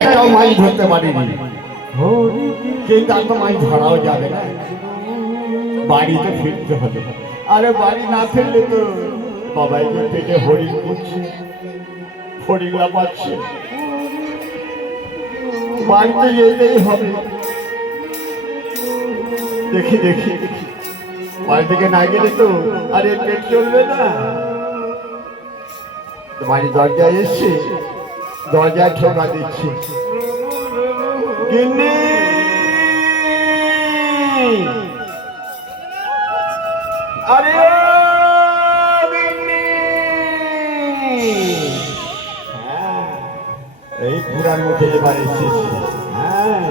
একটাও মাছ ধরতে পারিনি, কিন্তু আর তো মাছ ধরাও যাবে না, বাড়িতে ফিরতে হবে। আরে বাড়ি না ফিরলে তো বাবাই যে পেটে হরিণ করছে, হরিণা পাচ্ছে, বাড়িতে যেতেই হবে। দেখি দেখি বাড়ি থেকে না গেলে তো আরে পেট চলবে না। বাড়ি দরজায় এসছে, দরজায় ঠোকা দিচ্ছে, গিন্নি আরে ও গিন্নি। হ্যাঁ, এই পুরার মধ্যে এবার এসেছে। হ্যাঁ,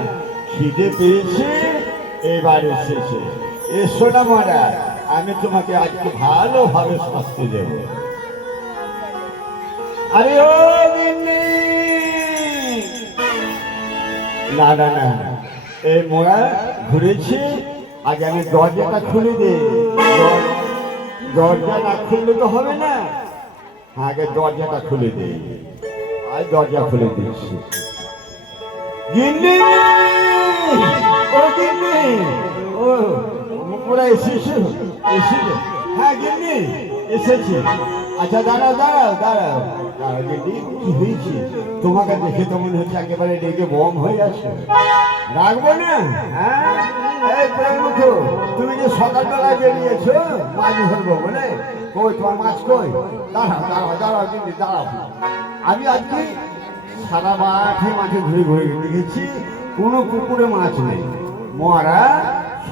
খিদে পেয়েছে, এবার এসেছে। এসো না মারা, আমি তোমাকে আজকে ভালোভাবে শাস্তি দেব। আরে ও গিন্নি। না না না, এই মোড়া ঘুরেছে, আগে আমি দরজাটা খুলে দে। দরজা না খুললে তো হবে না, আগে দরজাটা খুলে দে। আর দরজা খুলে দিচ্ছি। গিন্নি, ও গিন্নি, ও মোড়া এসেছো, এসেছো? হ্যাঁ গিন্নি এসেছি। আচ্ছা দাঁড়াও দাঁড়াও দাঁড়াও দাঁড়াও গিন্নি, কি হয়েছে? তোমাকে দেখে তো মনে হচ্ছে একেবারে রেগে বম হয়ে আছে। রাখবো না? হ্যাঁ, এই প্রেমুখ, তুমি যে সকালবেলায় বেরিয়েছো মাছ ধরবো বলে, কই তোমার মাছ কই? দাঁড়াও দাঁড়াও দাঁড়াও গিন্নি দাঁড়াও। আমি আজকে সারা মাঠে মাঠে ঘুরে ঘুরে দেখেছি, কোনো পুকুরে মাছ নেই। মরা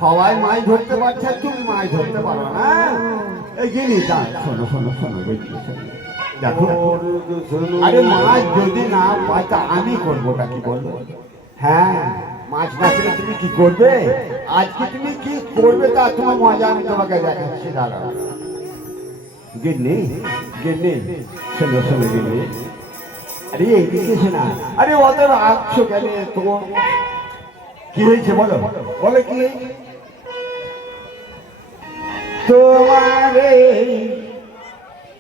সবাই মাছ ধরতে পারছে, তুমি মাছ ধরতে পারো না। এই গিনি শোনো শোনো শোনো, দেখো আরে মাছ যদি না পাই তা আমি করবোটা কি বলবো? হ্যাঁ, মাছ না পেলে তুমি কি করবে? আজকে তুমি কি করবে তা তোমার মজা আমি তোমাকে দেখাচ্ছি। দাঁড়াও গিন্নি, গিন্নি শোনো শোনো গিন্নি, আরে এইদিকে শোনা। আরে অত রাখছো কেন? তোমার কি হয়েছে বলো, বলো কি? তোমারে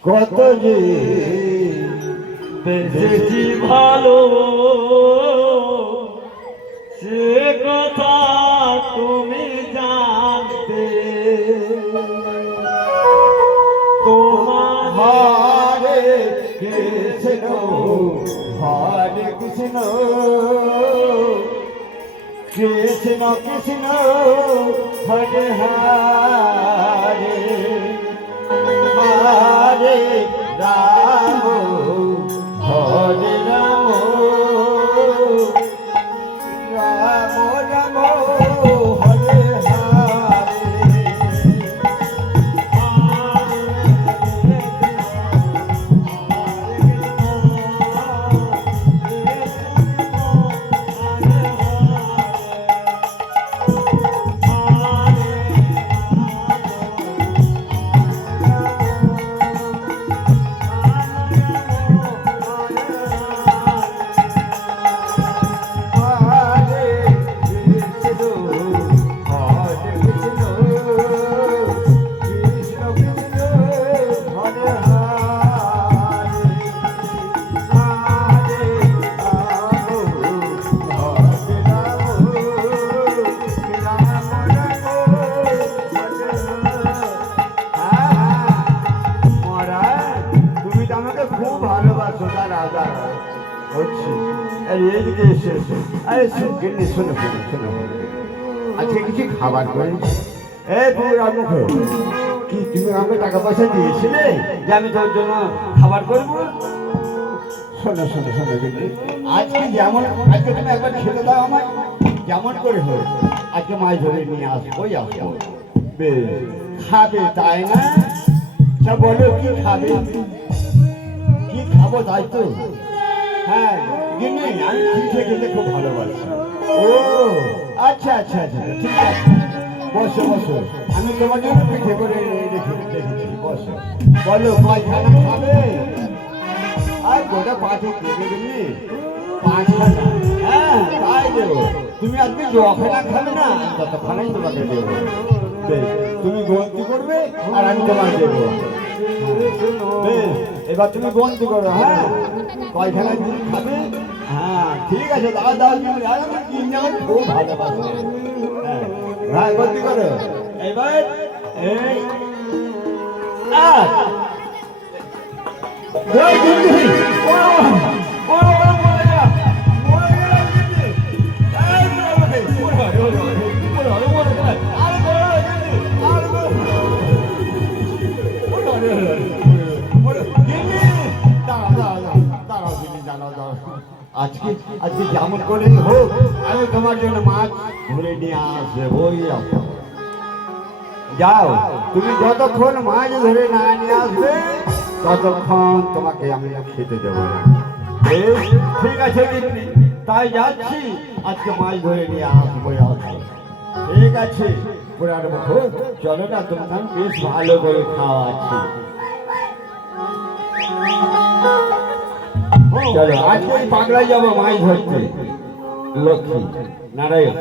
কত যে বেঁচেছি ভালো, সে কথা তুমি জানতে। তোমার হরে কৃষ্ণ হরে কৃষ্ণ কৃষ্ণ কৃষ্ণ হরে হরে হরে রাম হরে রাম রাম রাম হরে আজকে কিছু খাবার করে কি তুমি আমাকে টাকা পয়সা দিয়েছিলে যে আমি তোর জন্য খাবার করবো? শোনো শোনো শোনো কিন্তু আজকে যেমন, আজকে তুমি একবার খেতে দাও আমায়, যেমন করে হোক আজকে মাছ ধরে নিয়ে আসবোই আসবো। বেশ, খাবে তাই না? আচ্ছা বলো কি খাবে? কি খাবো তাই তো? হ্যাঁ গিন্নি, আমি পিঠে খেতে খুব ভালোবাসি। ও আচ্ছা আচ্ছা আচ্ছা, ঠিক আছে, বসো বসো, আমি তোমার জন্য পিঠে করে রেখেছি, বসো। বলো কয়খানা খাবে? আর গোটা পাঁচে দেবে গিন্নি? 5খানা? হ্যাঁ তাই দেবো। তুমি আজকে যখানা খাবে না ততখানাই তোমাকে দেবো। বেশ, তুমি গন্তি করবে আর আমি তোমাকে দেবো। বেশ, এবার তুমি গন্তি করো। হ্যাঁ, কয়খানা খাবে? হ্যাঁ ঠিক আছে দাও দাও গিন্নি আর আমি গিন্নি আমার খুব ভালোবাসে হ্যাঁ ভাই বলতে করো এবার এই ওই গিন্নি ও ও মরে গেল গিন্নি এই মরে গেল আর বড় গিন্নি গিন্নি দাঁড়াও গিন্নি দাঁড়াও আজকে আজকে যেমন করে হোক আমি তোমার জন্য মাছ ধরে নিয়ে আসবই যাও তুমি যতক্ষণ মাছ ধরে না নিয়ে আসবে ততক্ষণ তোমাকে আমি খেতে দেবো না বেশ, ঠিক আছে গিন্নি তাই যাচ্ছি আজকে মাছ ধরে নিয়ে আসবই ঠিক আছে পুরার মুখো চলো না তোমাকে আমি বেশ ভালো করে খাওয়াচ্ছি চলো আজকে পাগলায় যাবো মাছ ধরতে লক্ষ্মী নারায়ণ